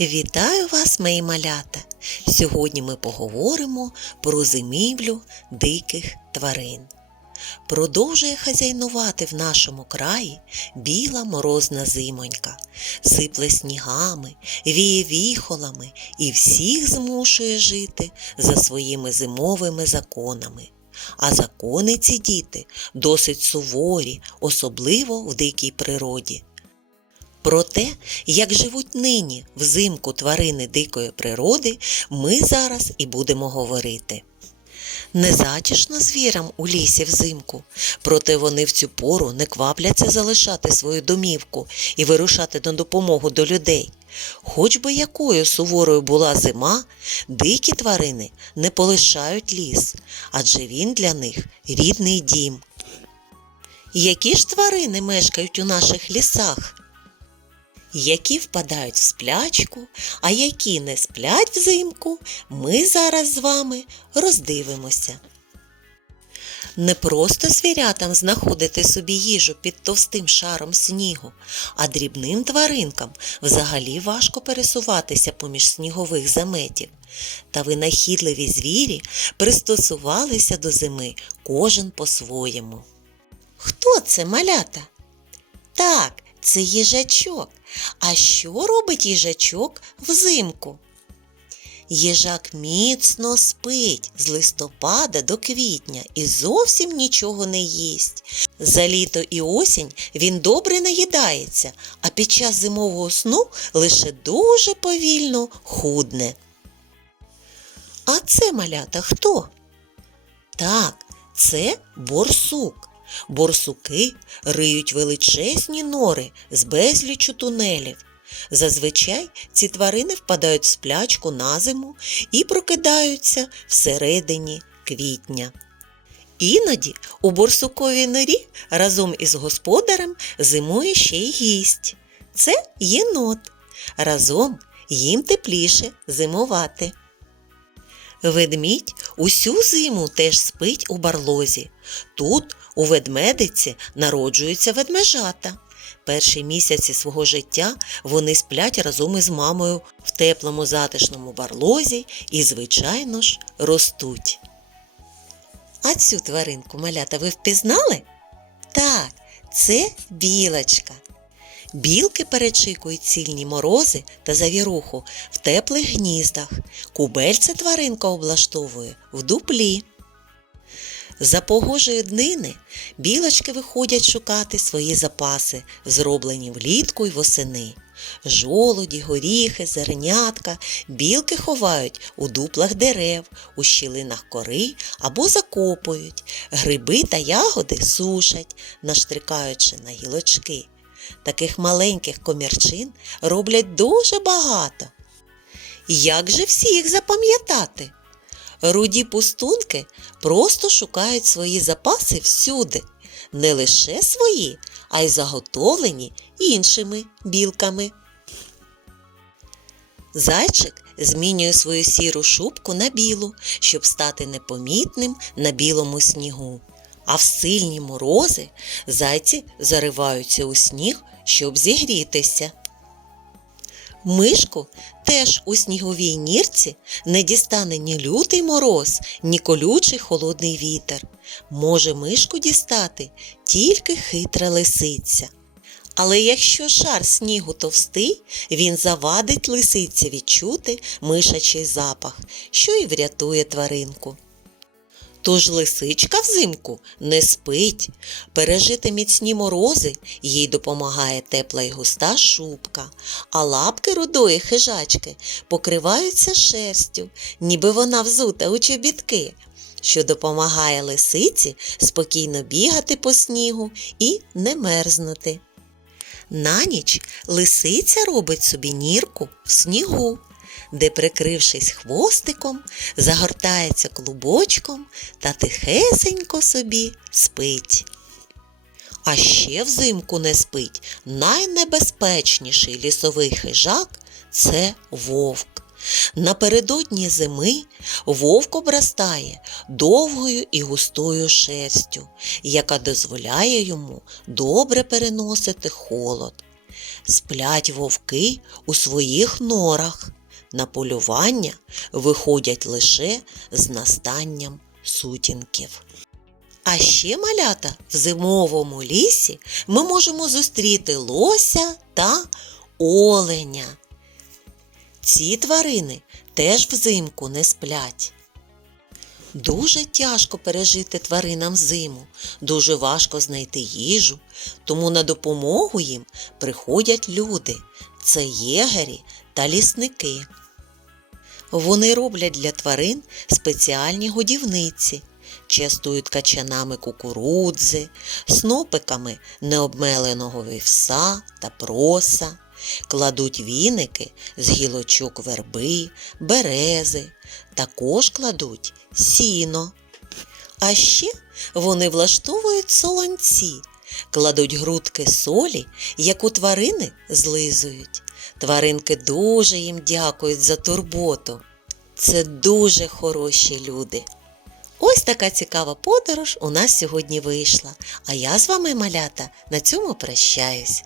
Вітаю вас, мої малята! Сьогодні ми поговоримо про зимівлю диких тварин. Продовжує хазяйнувати в нашому краї біла морозна зимонька, сипле снігами, віє віхолами і всіх змушує жити за своїми зимовими законами. А закони ці діти досить суворі, особливо в дикій природі. Про те, як живуть нині взимку тварини дикої природи, ми зараз і будемо говорити. Незатішно звірам у лісі взимку, проте вони в цю пору не квапляться залишати свою домівку і вирушати на допомогу до людей. Хоч би якою суворою була зима, дикі тварини не полишають ліс, адже він для них рідний дім. Які ж тварини мешкають у наших лісах? Які впадають в сплячку, а які не сплять взимку, ми зараз з вами роздивимося. Не просто звірятам знаходити собі їжу під товстим шаром снігу, а дрібним тваринкам взагалі важко пересуватися поміж снігових заметів. Та винахідливі звірі пристосувалися до зими кожен по-своєму. Хто це малята? Так, це їжачок. А що робить їжачок взимку? Їжак міцно спить з листопада до квітня і зовсім нічого не їсть. За літо і осінь він добре наїдається, а під час зимового сну лише дуже повільно худне. А це малята хто? Так, це борсук. Борсуки риють величезні нори з безлічу тунелів. Зазвичай ці тварини впадають в сплячку на зиму і прокидаються всередині квітня. Іноді у борсуковій норі разом із господарем зимує ще й гість. Це єнот. Разом їм тепліше зимувати. Ведмідь усю зиму теж спить у барлозі. Тут у ведмедиці народжуються ведмежата. Перші місяці свого життя вони сплять разом із мамою в теплому затишному барлозі і, звичайно ж, ростуть. А цю тваринку малята ви впізнали? Так, це білочка. Білки перечікують сильні морози та завіруху в теплих гніздах. Кубельце тваринка облаштовує в дуплі. За погожої днини білочки виходять шукати свої запаси, зроблені влітку й восени. Жолуді, горіхи, зернятка білки ховають у дуплах дерев, у щілинах кори або закопують. Гриби та ягоди сушать, наштрикаючи на гілочки. Таких маленьких комірчин роблять дуже багато. Як же всі їх запам'ятати? Руді пустунки просто шукають свої запаси всюди, не лише свої, а й заготовлені іншими білками. Зайчик змінює свою сіру шубку на білу, щоб стати непомітним на білому снігу. А в сильні морози зайці зариваються у сніг, щоб зігрітися. Мишку теж у сніговій нірці не дістане ні лютий мороз, ні колючий холодний вітер. Може мишку дістати тільки хитра лисиця. Але якщо шар снігу товстий, він завадить лисиці відчути мишачий запах, що й врятує тваринку. Тож лисичка взимку не спить. Пережити міцні морози їй допомагає тепла й густа шубка, а лапки рудої хижачки покриваються шерстю, ніби вона взута у чобітки, що допомагає лисиці спокійно бігати по снігу і не мерзнути. На ніч лисиця робить собі нірку в снігу де, прикрившись хвостиком, загортається клубочком та тихесенько собі спить. А ще взимку не спить найнебезпечніший лісовий хижак це вовк. Напередодні зими вовк обростає довгою і густою шерстю, яка дозволяє йому добре переносити холод. сплять вовки у своїх норах. На полювання виходять лише з настанням сутінків. А ще малята в зимовому лісі ми можемо зустріти лося та оленя. Ці тварини теж взимку не сплять. Дуже тяжко пережити тваринам зиму, дуже важко знайти їжу, тому на допомогу їм приходять люди це єгері та лісники. Вони роблять для тварин спеціальні годівниці, частують качанами кукурудзи, снопиками необмеленого вівса та проса, кладуть віники з гілочок верби, берези, також кладуть сіно. А ще вони влаштовують солонці, кладуть грудки солі, яку тварини злизують. Тваринки дуже їм дякують за турботу. Це дуже хороші люди. Ось така цікава подорож у нас сьогодні вийшла. А я з вами, малята, на цьому прощаюсь.